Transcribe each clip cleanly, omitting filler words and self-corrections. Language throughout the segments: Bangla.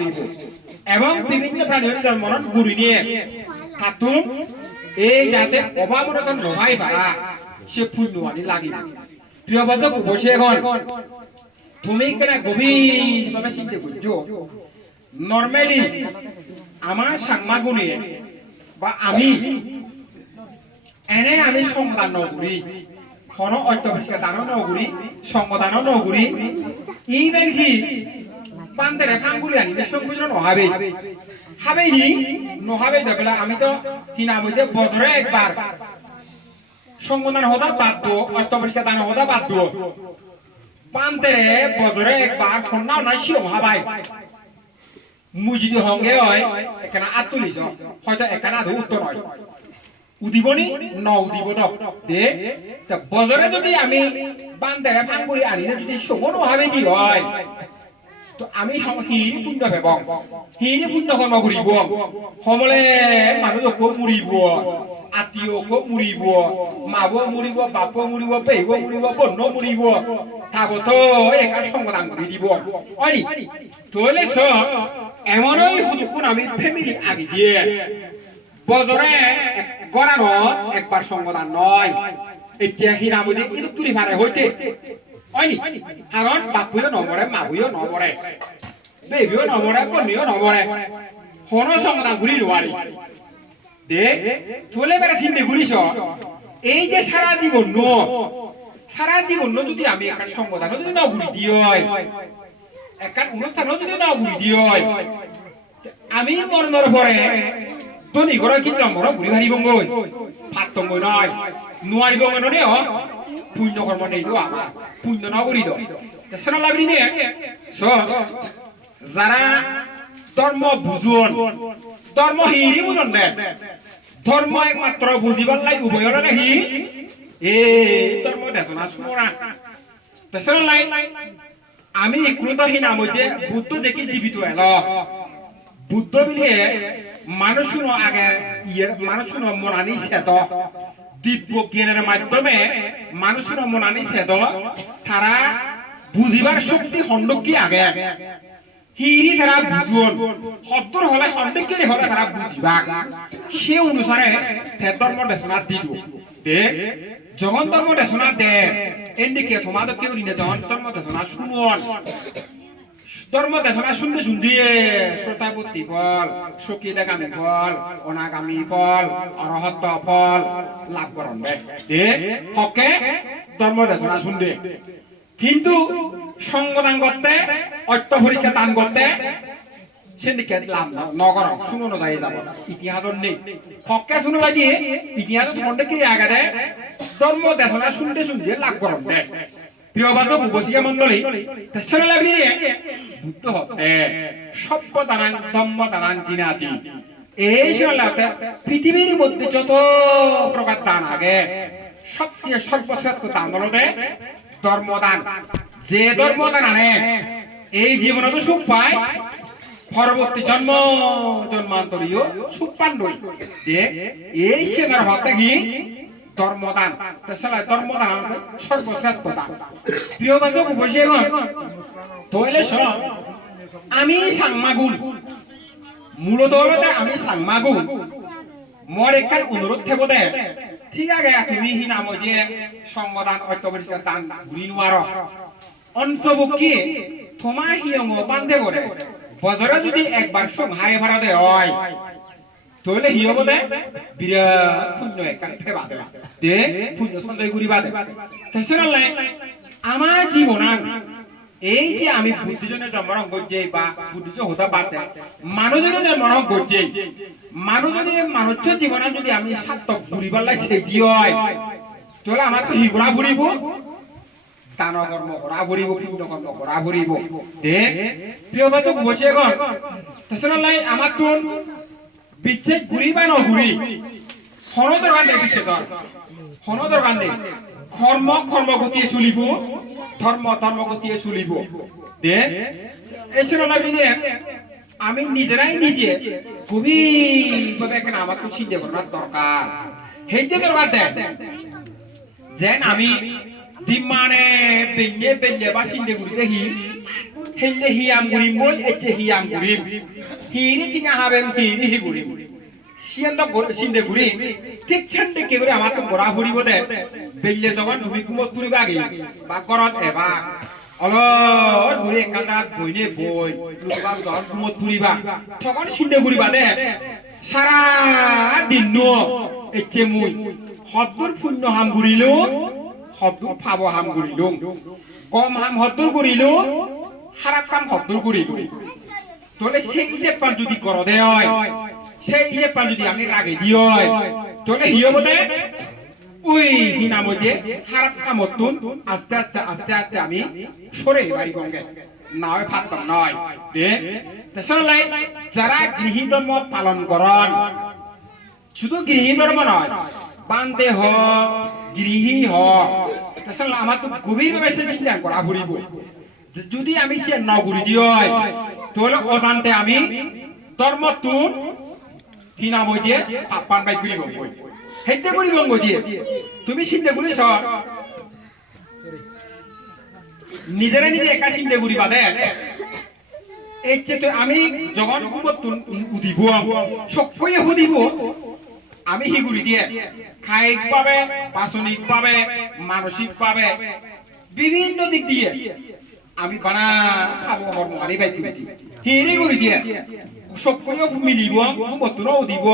করিব এবং বিভিন্ন প্রাণীর জন্মরণ গুড়ি নিয়ে হাতুন এই যাতে অভাবরত নভাই পারা সে পুণ্যবাণী লাগিল প্রিয় বাদক বসে এখন তুমি কেন গভীরভাবে চিন্তা করছো নর্মালি আমার সাংমাগুনে বা আমি এনে আমি সংবাদ নগরী কোন অত্যবশ্যক দান নগরী সংবাদ নগরী ইভেন কি পান্তেরে ফাঙ্গুলি আনিলে সংবিধান নহাবে হাবে নি নহাবে দেখলে আমি তো হিনা মধ্যে বছরে একবার সংবিধান হদা বাধ্য অত্যবশ্যক দান হদা বাধ্য পান্তেরে বছরে একবার সন্ন্যাও না শিও হাবাই মুই যদি হঙ্গে হয় এখানে আত্মলিস হয়তো এখানে আধ উত্তর হয় উদিবনি ন উদিব দে বজরে যদি আমি বান্দারে ফাঙ্গুলি আনিলে যদি সমন ভাবে কি হয় তো আমি হিরি পুণ্য ভেব হিরি পুণ্য কর্ম করিব সমলে মানুষক মুড়িব আত্মীয়ক মুড়িব মাব মুড়িব বাপ মুড়িব পেইব মুড়িব বন্য মুড়িব তাবত একার সংবাদ করে দিব হয়নি তাহলে এমনই হুজুকুন আমি ফ্যামিলি আগে দিয়ে বজরে গড়ানো একবার সংবাদ নয় এতিয়া হিরামুদি কিন্তু তুলি ভাড়ে হইতে হয়নি কারণ বাপুও নমরে মাবুও নমরে বেবিও নমরে কনিও নমরে হন সংবাদ ঘুরি নোৱাৰি দেখ চলে বেড়া চিন্তা ঘুরিস এই যে সারা জীবন যদি আমি একটা সংবাদ যদি না ঘুরি দিই একটা অনুষ্ঠানও যদি না ঘুরি দিই আমি মরণর পরে তনি ঘর কিন্তু মর ঘুরি ভারিব গই ফাতঙ্গ নয় নোৱাৰিব মানে পুণ্য কর্ম নেই তো আমার পুণ্য না করি তো সেটা লাভি নে যারা ধর্ম বুঝুন ধর্ম হিরি বুঝুন না ধর্ম একমাত্র বুঝিবার লাই উভয়র নাকি এ ধর্ম দেখো না শুনোরা সেটা লাই আমি কোনো হিনা মধ্যে বুদ্ধ দেখি জীবিত এলো বুদ্ধ বিলিয়ে মানুষ আগে মানুষ মনানি সেদ দিব্য জ্ঞানের মাধ্যমে মানুষের মনানি সেদ তারা বুঝিবার শক্তি হন্ডকি আগে হিরি তারা বুঝুন সত্তর হলে সন্দেহ হলে তারা বুঝিবা সে অনুসারে ধর্ম দেশনা দিত যখন ধর্ম দেশনা দে এদিকে তোমাদের কেউ নিয়ে যখন ধর্ম দেশনা শুনুন ধর্ম দেশনা শুনতে শুনতে শ্রোতাপত্তি ফল সকিদাগামী ফল অনাগামী ফল অরহত ফল লাভ করন দে হকে ধর্ম দেশনা শুনতে কিন্তু সংগদান করতে অত্যপরিষ্কার দান করতে সেদিকে লাভ নগর শুনো যাই যাব ইতিহাস নেই হকে শুনো দিয়ে ইতিহাস মনে কি আগে ধর্ম দেশনা শুনতে শুনতে লাভ করন দে প্রিয় বাচক উপসিকা মন্ডলী সেটা লাগলি বুদ্ধ হতে সভ্য দানাং ধম্ম দানাং জিনাতি এই সেটা পৃথিবীর মধ্যে যত প্রকার দান আগে সবচেয়ে সর্বশ্রেষ্ঠ দান হলো ধর্মদান যে ধর্মদান আনে এই জীবনে তো সুখ পায় পরবর্তী জন্মান্তরীয় সুখ পান নই যে এই সেবার হতে কি ধর্মদান ধর্মদান সর্বশ্রেষ্ঠ দান প্রিয় বাচক বসে তৈলে আমি সাংমাগুল মূলত আমি সাংমাগুল মোর একখান অনুরোধ থাকবো দে ঠিক আছে তুমি হি নাম যে সংগদান অত্যপরিষ্কার দান ঘুরি নোয়ার অন্তবক্ষী তোমার হিয়ম বান্ধে করে বছরে যদি একবার হাই ভাড়া দে হয় তাহলে হি হব দে বিরাট পুণ্য একখান ফেবা দে পুণ্য সঞ্চয় করিবা দে তাই আমার জীবনান এই যে আমি বুদ্ধিজনের জন্মগ্রহণ করছি বা বুদ্ধিজন হতে পারতে মানুষজনের জন্মগ্রহণ করছি মানুষজনের মানুষের জীবনে যদি আমি সার্থক ঘুরিবার লাই সেজি হয় তাহলে আমার তো হিগড়া ঘুরিব দান কর্ম করা ঘুরিব পুণ্য কর্ম করা ঘুরিব দে প্রিয় বাচক বসে গন তাছাড়া আমার তো বিচ্ছেদ ঘুরিবা ন ঘুরি হন দরকার নেই বিচ্ছেদ হন দরকার নেই কর্ম গতিয়ে চলিব ধর্ম গতিয়ে চলিব দে এছাড়া আমি নিজেরাই নিজে গভীরভাবে এখানে আমাকে চিন্তা করার দরকার হেঁটে দরকার দেন যেন আমি দিমানে বেঞ্জে বা চিন্তা করি দেখি হেললে হিয়াম গুরিম বই এচে হিয়াম গুরিম হিরি তিঙা হাবেন হিরি হি গুরিম সিয়ান্দ সিন্দে গুরিম ঠিক ছান্ডে কে করে আমার তো গোড়া ঘুরিব দে বেললে যখন তুমি কুমত ফুরিবা আগে বা করত এবা অলর ঘুরি একাদা বইনে বই লুকবা যখন কুমত ফুরিবা তখন সিন্দে ঘুরিবা দে সারা দিন নো এচে মুই হদ্দুর পুণ্য হাম ঘুরিল হদ্দুর ফাবো হাম ঘুরিল কম হাম হদ্দুর ঘুরিল খারাপ কাম হদ্দুর ঘুরিল তাহলে সেই যে পান যদি কর দে হয় সেই যে পান যদি আমি রাগে দি হয় তাহলে হিও বলে ওই হিনা মধ্যে খারাপ কাম হতুন আস্তে আস্তে আস্তে আস্তে আমি সরে বাড়ি গঙ্গে না হয় ফাততাম নয় দে তাছাড়া যারা গৃহী ধর্ম পালন করেন শুধু গৃহী ধর্ম নয় বান্ধে হ গৃহী হ তাছাড়া আমার তো গভীরভাবে সে চিন্তা করা ঘুরিব যদি আমি সে নগুরি দি হয় তাহলে অজান্তে আমি ধর্ম তুন হিনা মই দিয়ে পান বাই ঘুরিব হেঁটে ঘুরিব দিয়ে তুমি চিন্তা করি সর নিজেরা নিজে একা চিন্তা ঘুরিবা দে এই যে আমি যখন উঠিব সকলে সুধিব আমি সিগুৰি দিয়ে খায়িক ভাবে বাচনিক ভাবে মানসিক ভাবে বিভিন্ন দিক দিয়ে আমি বানা খাব কর্ম আনি বাইক হিৰি কৰি দিয়ে সকলে মিলিব বতনও দিব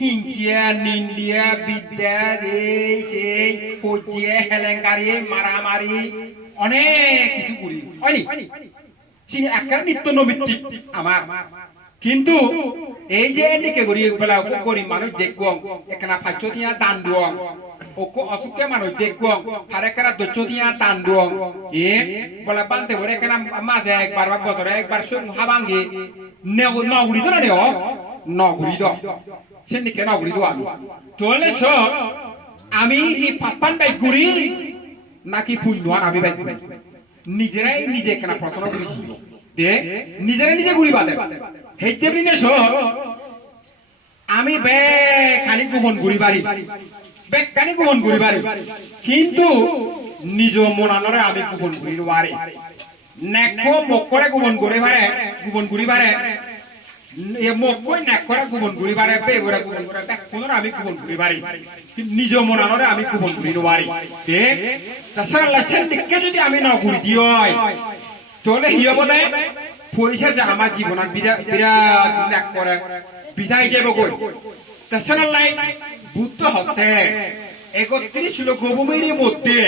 হিংসিয়া নিন্দিয়া বিদ্যা এই সেই পজিয়ে হেলেঙ্গারি মারামারি অনেক কিছু করি হয়নি চিনি আকার নিত্য নৈমিত্তিক আমার কিন্তু এই যে এদিকে করি বলা করি মানুষ দেখব একখানা 500 দিয়া দান দুয়ং ওকো অসুখে মানুষ দেখব আর একখানা 200 দিয়া দান দুয়ং এ বলা বানতে বলে একখানা মাঝে একবার বা বছরে একবার হাবাঙ্গি নগুরি তো না নেও নগুরি তো সেদিকে নগুরি তো আমি তাহলে সব আমি এই পাপান বাই ঘুরি নাকি পুণ্যান আমি বাই ঘুরি নিজেরাই নিজে কেনা প্রশ্ন করেছি দে নিজেরাই নিজে ঘুরি বাদে হেইতে বিনে সব আমি বেখানি গোপন ঘুরি বাড়ি বেখানি গোপন ঘুরি বাড়ি কিন্তু নিজ মনানরে আমি গোপন ঘুরি বাড়ি নেকো মকরে গোপন ঘুরি বাড়ে গোপন ঘুরি বাড়ে এ মকই নেকরে গোপন ঘুরি বাড়ে বেগরে গোপন ঘুরি বেকোনরে আমি গোপন ঘুরি বাড়ি নিজ মনানরে আমি গোপন ঘুরি বাড়ি ঠিক তাছাড়া লাসেন দিকে যদি আমি না ঘুরি দি হয় তাহলে হিয়া বলে পরিশেষে আমার জীবনের বিরাট ত্যাগ করে বিদায় যাব কই তাছাড়া বুদ্ধ হতে 31 লোক ভূমির মধ্যে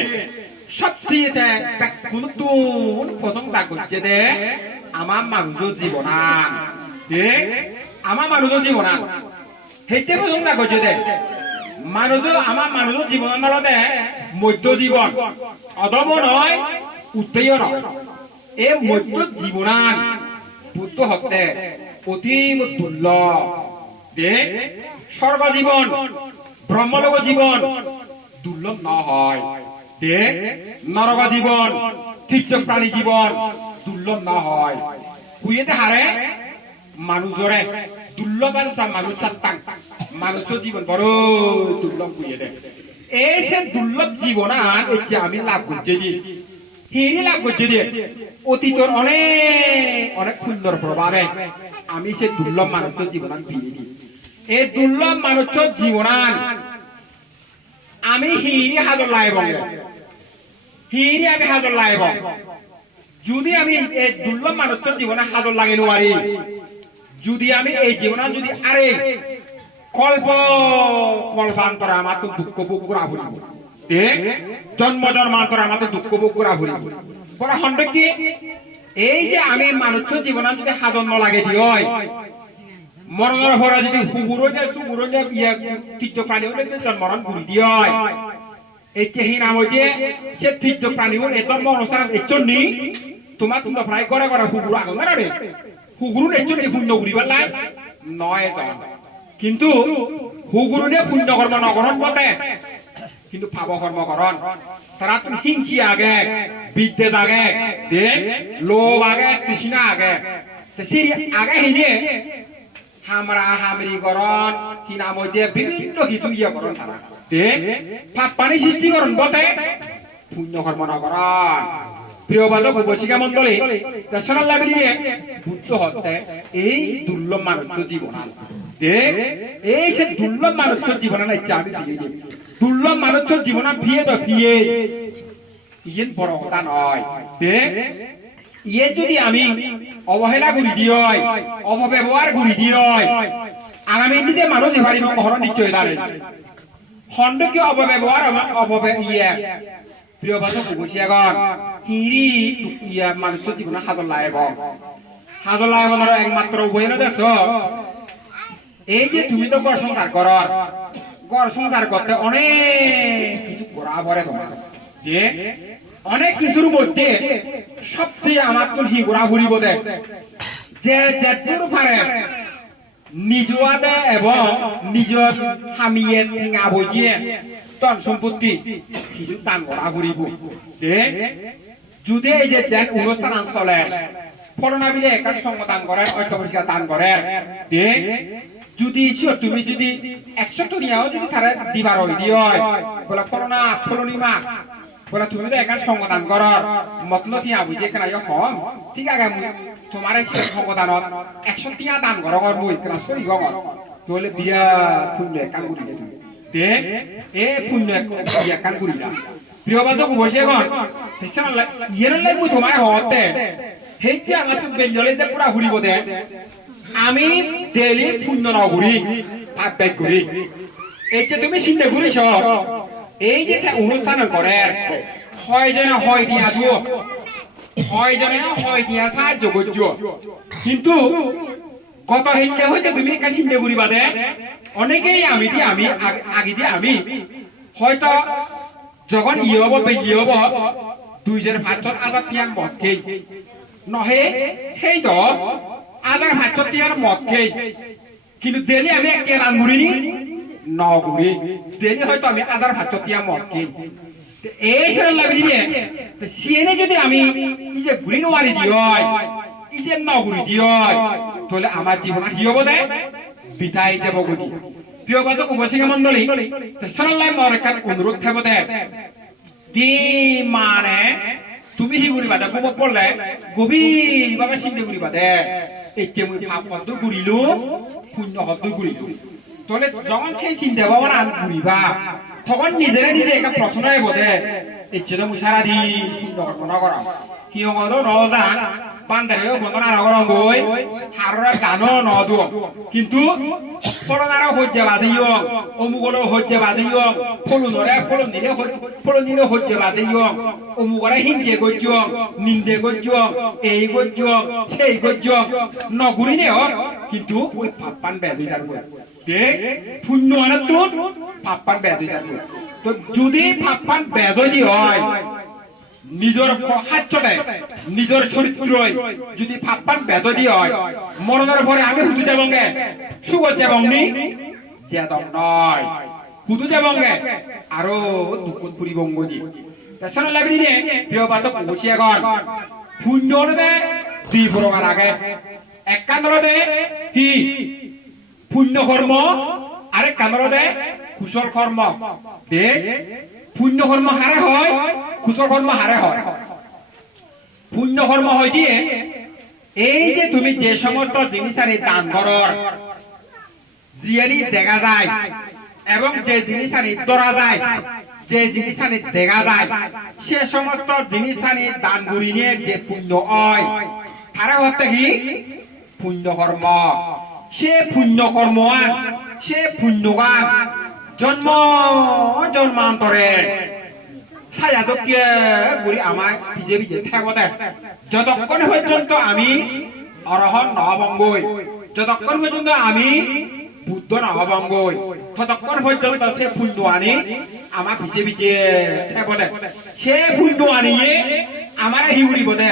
সবচেয়ে নতুন প্রথম দাগ হচ্ছে দে আমার মানুষের জীবনান আমার মানুষের জীবনান সেইতে প্রথম দাগ হচ্ছে দে আমার মানুষের জীবন দে মধ্য জীবন অধম নয় উত্তেয় নয় এই মধ্য জীবনান বুদ্ধ হতে অতীব দুর্লভ দেখ স্বর্গ জীবন ব্রহ্মলোক জীবন দুর্লভ না হয় দেখ নরক জীবন তীর্থ প্রাণী জীবন দুর্লভ না হয় হুইতে হারে মানুষরে দুর্লভ মানুষ মানুষের জীবন বড় দুর্লভ হুইয়ে দেয় এই সে দুর্লভ জীবনান এই আমি লাভ করছি হিরি লাভ করছি দিয়ে অতীতর অনেক অনেক সুন্দর প্রভাবে আমি সে দুর্লভ মানুষের জীবনান ফিরে দিই এই দুর্লভ মানুষের জীবনান আমি হিরি হাজর লাইব হিরি আমি হাজর লাইব যদি আমি এই দুর্লভ মানুষের জীবনে হাজর লাগে নোয়ারি যদি আমি এই জীবনান যদি আরে কল্পান্তর আমার তো দুঃখ ভোগ করা ভরিব জন্ম জন্মান্তর আমার তো দুঃখ ভোগ করা ভরিব করা হন্ডে কি এই যে আমি মানুষের জীবন যদি হাজর ন লাগে দি হয় মরণের পরে যদি হুগুরো যে তীর্থ প্রাণী হলে জন্মরণ ঘুরি দি হয় এই চেহি নাম হইতে সে তীর্থ প্রাণী হল এত অনুষ্ঠান এচন্নি তোমার তোমরা প্রায় করে করে হুগুরো আগে না রে হুগুরু এচন্নি পুণ্য ঘুরিবার লাই নয় কিন্তু হুগুরু নিয়ে পুণ্য কর্ম নকরণ বটে কিন্তু পাপ কর্ম করন তারা তুমি হিংসি আগে বিদ্যেত আগে লোভ আগে তৃষ্ণা আগে সেই আগে হিনে হামরা হামরি করন কি নাম হইতে বিভিন্ন কিছু ইয়ে করন তারা পাপ পানি সৃষ্টি করন বটে পুণ্য কর্ম নকরন প্রিয় বাদক উপশিকা মন্ডলী ন্যাশনাল লাইব্রেরি বুদ্ধ হতে এই দুর্লভ মানুষ জীবন এই সে দুর্লভ মানুষ জীবন না ইচ্ছা আমি দিয়ে দুর্লভ মানুষ জীবন ফিয়ে তো ফিয়ে ইয়েন বড় কথা নয় ইয়ে যদি আমি অবহেলা করি দিই অপব্যবহার করি দিই আগামী দিনে মানুষ এবারে কখনো নিশ্চয় দাঁড়ায় খণ্ডকে অপব্যবহার ইয়ে প্রিয় বাদক উপশিয়াগণ হিরি ইয়া মানুষের জীবনে হাজর লাইব একমাত্র উপায় না দেশ এই যে তুমি তো ঘর সংসার করতে অনেক কিছু করা পরে তোমার যে অনেক কিছুর মধ্যে সবচেয়ে আমার তো হি ঘোরা ঘুরিব দে যে যেটুকু পারে নিজ আদে এবং নিজের হামিয়ে ঠেঙা বইয়ে ধন সম্পত্তি কিছু দান করা ঘুরিব যদি এই যে অনুষ্ঠান চলে করোনা বিলে একার সঙ্গ দান করেন ঐক্যবর্ষিকা দান করেন যদি তুমি যদি 100 টনিয়াও যদি তারা দিবার হই দিয়ে বলে করোনা ফলনিমা বলে তুমি তো একার সঙ্গ দান কর মতন থিয়া বুঝে কেন হম ঠিক আছে তোমার সঙ্গ দানত 100 টিয়া দান কর বই কেন সরি গর তাহলে বিরাট পুণ্য কাম করি তুমি এ পুণ্য কাম করি না প্রিয় বাদক বসেগণ ইয়ের লাগবে তোমার হতে সেইটা আমার তো বেঞ্জলে যে পুরা ঘুরিব দে আমি ডেলি পুণ্য ন ঘুরি ভাগ ব্যাগ ঘুরি এই যে তুমি চিন্তা ঘুরিস এই যে অনুষ্ঠান করে হয় জনে হয় দিয়া দিও হয় জনে হয় দিয়া সাহায্য করছো কিন্তু কত হিংসা হইতে তুমি একটা চিন্তা ঘুরিবা দে অনেকেই আমি আগে দিয়ে আমি হয়তো যখন ইয়ে হব বেরিয়ে হব 2500 আজাদ টিয়ার মদ খেয়ে নহে সেই তো আজার 500 টিয়ার মদ খেয়ে কিন্তু ডেলি আমি একে রান ঘুরিনি ন ঘুরি ডেলি হয়তো আমি আজার 500 টিয়া মদ খেয়ে এই সেরকম লাগি দিয়ে সিএনে যদি আমি এই যে ঘুরি নোয়ারি দিই এই যে ন ঘুরি দিই তাহলে আমার জীবন কি হবো দে বিদায় যাব গতি প্রিয় বাদক উপশিকা মন্ডলী সরলাই মরকার অনুরোধ থাকবো দে দি মানে তুমি হি ঘুরিবা দে গোবর পড়লে গভীর ভাবে চিন্তা করিবা দে এই যে মুই পাপ বন্ধ ঘুরিলো পুণ্য হদ্দ ঘুরিলো তাহলে যখন সেই চিন্তা ভাবনা আন ঘুরিবা তখন নিজে একটা প্রশ্ন আইব দে ইচ্ছে তো মুই সারাদিন পুণ্য কর্ম না করা কি হলো নজান বান্দারেও বন্ধন আর গই হাররা গানো নদু কিন্তু করোনারও হচ্ছে বাদিও অমুগরও হচ্ছে বাদিও ফলন দিলে হচ্ছে বাদিও অমুগরা হিংসে করছ নিন্দে করছ এই করছ সেই করছ নগুরি নে কিন্তু ওই পাপ্পান বেদই যার পুণ্য মানে তোর পাপ্পান বেদই যার তো যদি পাপ্পান বেদই হয় নিজের হাতটায় নিজের চরিত্র যদি ফাপ্পান বেদদি হয় মরণের পরে আমি হুদু যাবঙ্গে সুগত যাবংনি যেদম নয় হুদু যাবঙ্গে আরো দুঃখ পুরিবঙ্গজি তাছাড়া লাইব্রেরি প্রিয় বাদক বসিয়াগণ পুণ্য হলে দুই প্রকার আগে এক কান্দরে কি পুণ্য কর্ম আরেক কান্দরে কুশল কর্ম পুণ্য কর্ম হারে হয় কুশল কর্ম হারে হয় পুণ্য কর্ম হয় দিয়ে এই যে তুমি যে সমস্ত জিনিস আনি দান করর জিয়ারি দেখা যায় এবং যে জিনিস আনি ধরা যায় যে জিনিস আনি দেখা যায় সে সমস্ত জিনিস আনি দান করি নিয়ে যে পুণ্য হয় তারা হচ্ছে কি পুণ্য কর্ম সে পুণ্য কর্ম সে পুণ্যগান জন্মান্তরে ছায়া দক্ষিয়ে ঘুরি আমার ভিজে ভিজে থাকবো যতক্ষণ পর্যন্ত আমি অরহন নহবঙ্গই যতক্ষণ পর্যন্ত আমি বুদ্ধ নহবঙ্গই ততক্ষণ পর্যন্ত সে পুণ্য আনি আমার ভিজে ভিজে থাকবো সে পুণ্য আনিয়ে আমার হিউরিব দে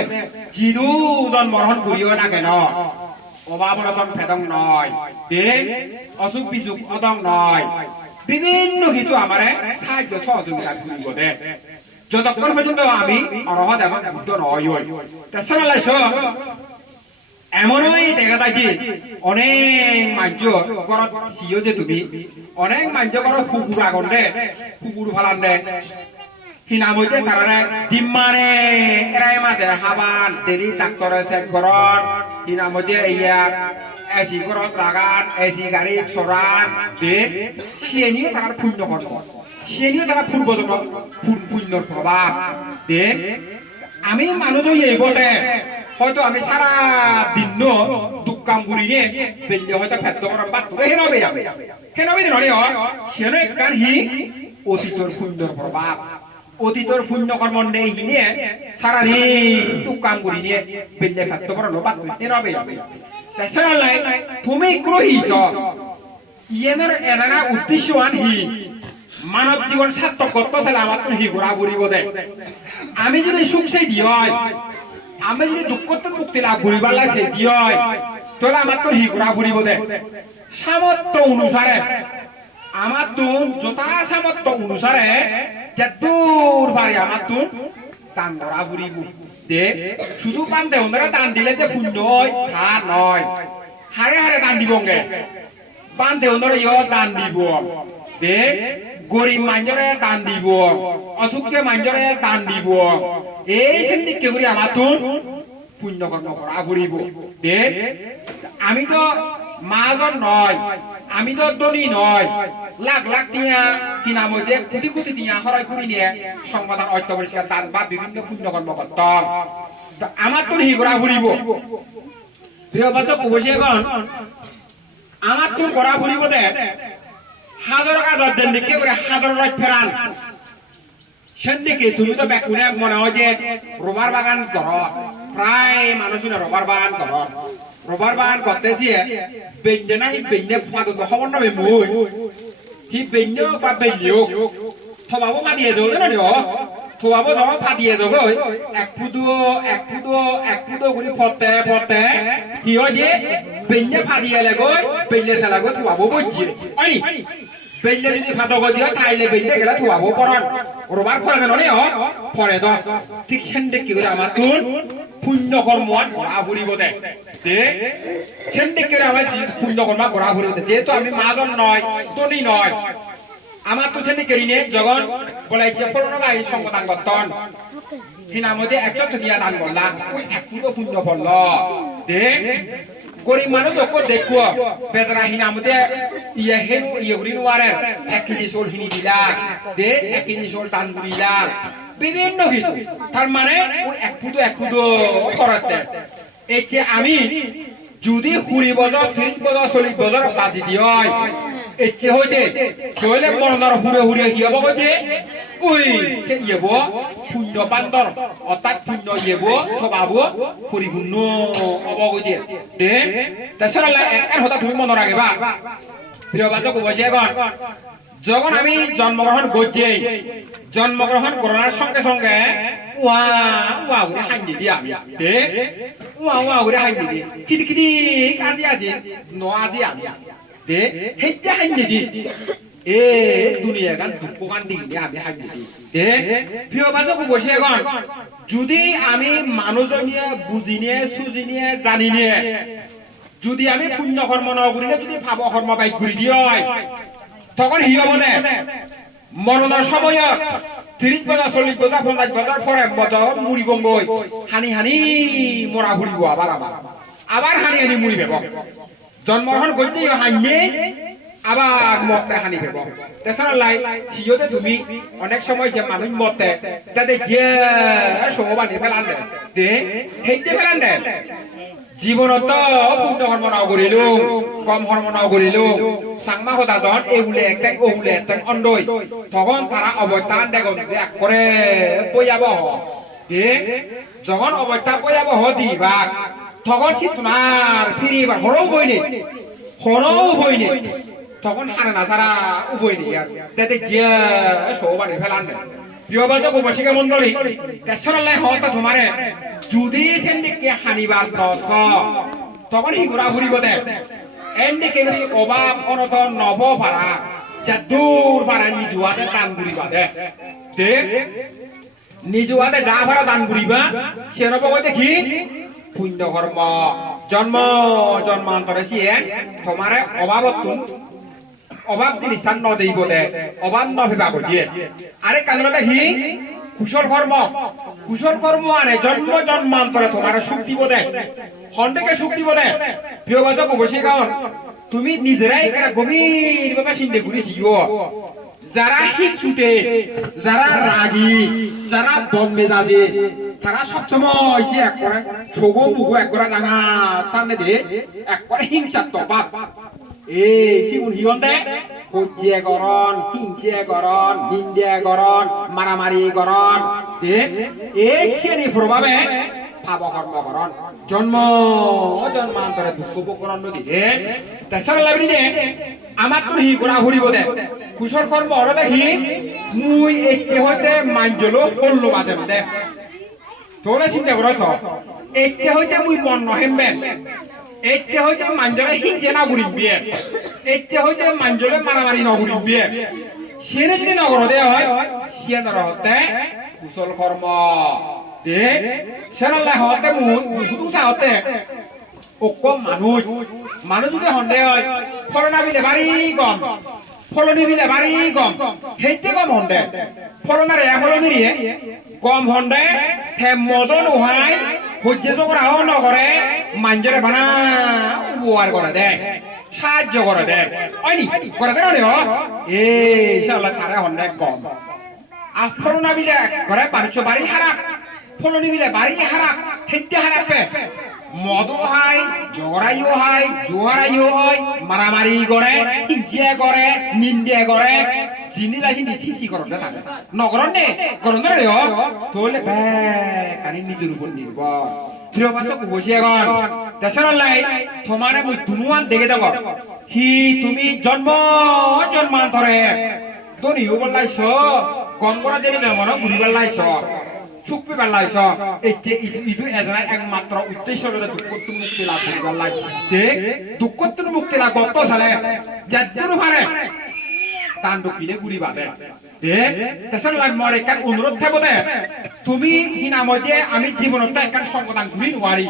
যিদু জন্মরহন করিও না কেন অভাব অনটন ফেদং নয় অসুখ বিসুখ অদং নয় বিভিন্ন কিছু আমার সাহায্য সহযোগিতা করিব দে যতক্ষণ পর্যন্ত আমি অরহত এবং বুদ্ধ নয় এমনই দেখা যায় যে অনেক মাঞ্জ ঘরত সিও যে তুমি অনেক মাঞ্জ ঘর কুকুর আগুন দে কুকুর ফালান দে হিনামতে তারা দিম্মানে এরাই মাঝে হাবান দেরি ডাক্তারে চেক করন হিনামতে ইয়া এসি করত লাগান এসি গাড়ি চরান দে সিয়েনিও তারা পুণ্য করব সিয়েনিও তারা পুণ্যর প্রভাব দে আমি মানুষ এই বটে হয়তো আমি সারা দিন দুঃখাম ঘুরিয়ে বেললে হয়তো খাদ্য করার বাদ হেনবে হেনবে নয় সেন একখান হি অতীতর পুণ্যর প্রভাব অতীতর পুণ্য কর্ম নেই হিনে সারা দিন দুঃখাম ঘুরিয়ে বেললে খাদ্য করার বাদ হেনবে তাই তুমি গ্রহিত ইয়েনের এনারা উদ্দেশ্যবান হি মানব জীবন সার্থকত্ব তাহলে আমার তো হি ঘোরাঘুরি বোধে আমি যদি সুখ সেই দিয় আমি যদি দুঃখত্ব মুক্তি লাভ করিবার লাগছে দিয় তাহলে আমার তো হি ঘোরাঘুরি বোধে সামর্থ্য অনুসারে আমার তো যথা সামর্থ্য অনুসারে যে দূর পারি আমার তো দান ঘোরাঘুরি দে শুধু পান দে ওনারা দান দিলে যে পুণ্য তা নয় হারে হারে দান দিব গে পান দে ওনারা দান দিব দে গরিব মানুষরে দান দিব অসুখকে মানুষরে দান দিব এই সেদিকে করে আমার তো পুণ্য কর্ম করা ঘুরিব দে আমি তো মাজন নয় আমি তো ধনী নয় লাখ লাখ টিয়া কিনা মধ্যে কোটি কোটি টিয়া হরাই করে নিয়ে সংবাদ অর্থ পরিষ্কার দান বা বিভিন্ন পুণ্য কর্ম করতাম আমার তো হি করা ঘুরিব প্রিয় বাচক অবশ্যই আমার তো করা ঘুরিব দে হাজার কাজের জন্য কে করে হাজার ফেরান সেদিকে তুমি তো ব্যাকুনে মনে হয় যে রবার বাগান কর প্রায় মানুষের রবার বাগান কর রবার বাগান করতে যে বেঞ্জে না হি বেঞ্জে ফাদন খবর নবে মই হি বেঞ্জে বা বেঞ্জেও থবাবো ফাটিয়ে যাও জানো নিও থবাবো যখন ফাটিয়ে যাও এক ফুটো করে ফতে ফতে কি হয় যে বেঞ্জে ফাটিয়ে লাগো বেঞ্জে চালাগো থবাবো বইছে অনি বেঞ্জে যদি ফাটো দিয়ে তাইলে বেঞ্জে গেলে থবাবো পরন রবার পরে জানো নি পরে দ ঠিক সেন্ডে কি করে আমার তুন পুণ্য কর্ম ঘোরাঘুরি বোধে সেন্ডে কি করে আমার পুণ্য কর্ম ঘোরাঘুরি বোধে যেহেতু আমি মাজন নয় ধনী নয় আমার তো সেন্ডে কেরিনে যখন বলাইছে পড়ানো গাই সংগঠন গঠন হিনার মধ্যে একশো দিয়া দান করলাম ওই এক পুণ্য ফল দে গরিব মানুষ ওকে দেখো বেদরা হিনার মধ্যে ইয়ে হেন ইয়ে ঘুরি নোয়ারে 1 কেজি সোল হিনি দিলা দে 1 কেজি সোল দান করিলা বিভিন্ন কিছু তার মানে ওই এক ফুটো করতে এই যে আমি যদি 20 বছর 30 বছর 40 বছর বাজি দিই এই যে হইতে চলে মরনার হুড়ে কি হবো কইতে ওই সে ইয়েব পুণ্য বান্দর অর্থাৎ পুণ্য ইয়েব সবাবো পরিপূর্ণ হবো কইতে দে তাছাড়া একটা কথা তুমি মনে রাখবা প্রিয় বাচক বসে যখন আমি জন্মগ্রহণ করছি জন্মগ্রহণ করার সঙ্গে সঙ্গে ওয়া ওয়া করে হাঁজি দি আমি দে ওয়া ওয়া করে হাঁজি দি কিদি আজি ন আজি আমি দে হেতে হাঁজি দি এ দুনিয়া গান দুঃখ গান দি আমি হাঁজি দি দে প্রিয় বাচক বসে যদি আমি মানুষজনিয়ে বুঝি নিয়ে সুজি নিয়ে জানি নিয়ে যদি আমি পুণ্য কর্ম ন করিলে যদি ভাব কর্ম বাইক ঘুরি দিই তখন হি হব না মরণের সময় 30 বছর 40 বছর 50 বছর পরে বছর মুড়িব হানি মরা ঘুরিব আবার হানি মুড়ি ভেব জন্মগ্রহণ করতে হানি আবার মতে হানি ভেব তেসরা লাই সিওতে তুমি অনেক সময় যে মানুষ মতে যাতে যে সমবানি ফেলান দে হেইতে ফেলান দে জীবনত পুণ্য কর্ম নাও করিলো কম কর্ম নাও করিলো সাংমা হতাজন এগুলো একটাই ওগুলো একটাই অন্ডই তখন তারা অবস্থান দেখুন এক করে বইয়াবহ যখন অবস্থা বইয়াবহ দিবা তখন শীতনার ফিরিবার হরও বইনে তখন হারে না সারা উভয় নেই আর তাতে যে সৌবানি ফেলান দেয় প্রিয় বাচক উপবাসিকা মন্ডলী তেসরাল্লাই হতা তোমারে যদি সেদিকে হানিবার নস তখন হি ঘোরাঘুরি বোধে এদিকে অভাব অনটন নব পারা যা দূর পারা নিজুয়াতে দান ঘুরিবা দে নিজুয়াতে যা পারা দান ঘুরিবা সে নব দেখি পুণ্য কর্ম জন্মান্তরে সিয়ে তোমারে অভাব জিনিস ন দেই বলে অভাব ন ভেবা করিয়ে আরে কারণ হি কুশল কর্ম আনে জন্ম জন্মান্তরে তোমার সুখ দিব দে হন্ডেকে সুখ দিব দে প্রিয় বাচক অবশ্যই কারণ তুমি নিজেরাই এখানে গভীর ভাবে চিন্তা করেছি যারা হিংসুতে যারা রাগী যারা বদমেজাজে তারা সবসময় সে এক করে ছগো মুগো এক করে রাঙা সামনে দিয়ে এক করে হিংসাত্মক বাপ এই সিগুন হিয়ন্তে হজ্জে গরণ হিংসে গরণ নিন্দে গরণ মারামারি গরণ এই শ্রেণী প্রভাবে পাপকর্ম গরণ জন্মান্তরে দুঃখ উপকরণ দিতে তাছাড়া লাগলি দে আমার তো হি করা ঘুরিব দে কুশল কর্ম অর দেখি মুই একে হইতে মাঞ্জলো হল্লো বাজে দে তোরা চিন্তা করছ একে হইতে মুই মন নহেমবে একে হইতে মাঞ্জলে হিংসে না ঘুরিবি একে হইতে মাঞ্জলে মারামারি ন ঘুরিবি সেনে যদি নগর দে হয় সে নর হতে কুশল কর্ম দে সেনালে হতে মুসা হতে অক মানুষ যদি হন্ডে হয় ফলনা বিলে বাড়ি কম ফলনি বিলে বাড়ি কম সেইতে কম হন্ডে ফলনারে ফলনি কম হন্ডে মদন উহাই হজ্জে চকরাও নগরে মাঞ্জরে বানা উপকার করে দে সাহায্য করে দে হয়নি করে দে এই সাল্লাহ তারা হন্ডে কম আর ফলনা বিলে ঘরে পারছো বাড়ি হারা ফলনি বিলে বাড়ি হারা খেতে হারাপে মদও হাই জগরাইও হাই জোয়ারাইও হয় মারামারি করে হিংসে করে নিন্দে করে চিনিলা চিনি সিসি করতে থাকে নগর নে করন রে তোলে কানি নিজের উপর নির্ভর প্রিয় বাচক বসে গন দেশের লাই তোমারে মুই দুনুয়ান দেখে দেব হি তুমি জন্মান্তরে তোনি ওবল লাইছ কম করা দেরি না মন ঘুরিবার লাইছ সুখ পেবার লাইছ ইদু এজনের একমাত্র উদ্দেশ্য হলো দুঃখত্ব মুক্তি লাভ করিবার লাগ দুঃখত্ব মুক্তি লাভ করত সালে যাদ্দুর পারে তান দুঃখিলে ঘুরিবা দে দেশের লাই মর একান অনুরোধ থাকবো দে তুমি হিনা মধ্যে আমি জীবনত একান সংকদান ঘুরি নোৱাৰি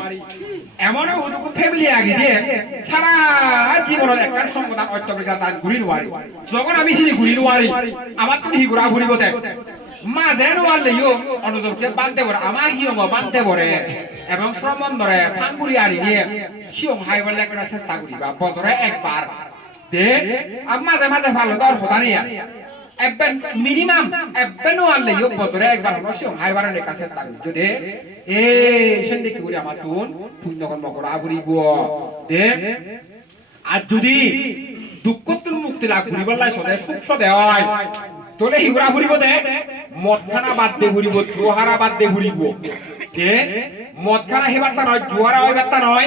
এমন ওটুকু ফ্যামিলি আগে দিয়ে সারা জীবনের একান সংকদান অত্যবসর তান ঘুরি নোৱাৰি যখন আমি চিনি ঘুরি নোৱাৰি আমার তুমি হি ঘুরা ঘুরিব দে মাঝে নোয়ারলেও অনুদরকে বানতে পারে আমার হিয়ম বানতে পারে এবং শ্রমন্দরে ফাঙ্গুলি আনি দিয়ে সিয়ম হাইবার লেখার চেষ্টা করিবা বছরে একবার দে মাঝে মাঝে ভালো দর হতা নেই একবার মিনিমাম একবার নোয়ারলেও বছরে একবার হলো সিয়ম হাইবারের লেখার চেষ্টা করি যদি সন্ধে কি করি আমার তুন পুণ্যকর্ম করা করিব দে আর যদি দুঃখতুন মুক্তি লাভ করিবার লাই সদে সুখ সদে হয় তোলে হিগুরা ঘুরিব দে মদখানা বাদ দে ঘুরিব জোহারা বাদ দে ঘুরিব যে মদখানা হেবারটা নয় জোহারা হইবারটা নয়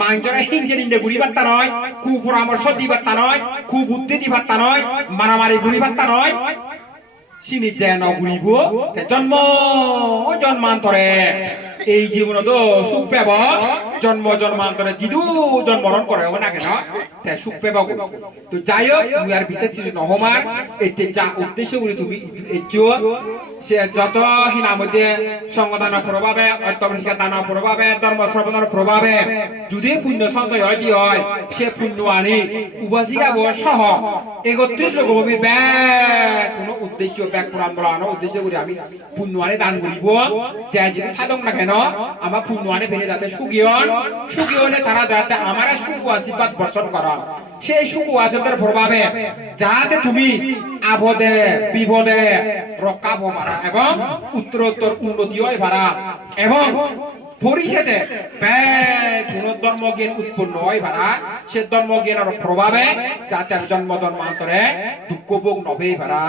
মাঞ্জরা হিংসে নিন্দে ঘুরিবারটা নয় কুপরামর্শ দিবারটা নয় কুবুদ্ধি দিবারটা নয় মারামারি ঘুরিবারটা নয় চিনি যেন ঘুরিব জন্মান্তরে এই জীবন তো সুখ পেব জন্মান্তরে যিদু জন্মরণ করে হবে না কেন সুখ পেব তো যাই হোক তুমি আর বিশেষ কিছু নহমার এতে যা উদ্দেশ্য করি তুমি সে যত হিনার মধ্যে সংগঠন প্রভাবে অত্যবসিকা দান প্রভাবে ধর্ম শ্রবণের প্রভাবে যদি পুণ্য সঞ্চয় হয় সে পুণ্য আনি উপাসিকা সহ 31 লোক হবি কোনো উদ্দেশ্য ব্যাগ পুরাণ বলানো উদ্দেশ্য করি আমি পুণ্য আনি দান করিব যে যদি থাকুক না কেন আমার পুণ্য আনি ফেলে যাতে সুখী হলে তারা যাতে আমার সুখ আশীর্বাদ বর্ষণ করা সেই সুখ আশীর্বাদের প্রভাবে যাতে তুমি আপদে বিপদে রক্ষা পারা এবং উত্তরোত্তর উন্নতি হয় পারা এবং পরিশেষে কোন ধর্মজ্ঞান উৎপন্ন হয় পারা সে ধর্মজ্ঞানের প্রভাবে যাতে জন্মান্তরে দুঃখ ভোগ নবে পারা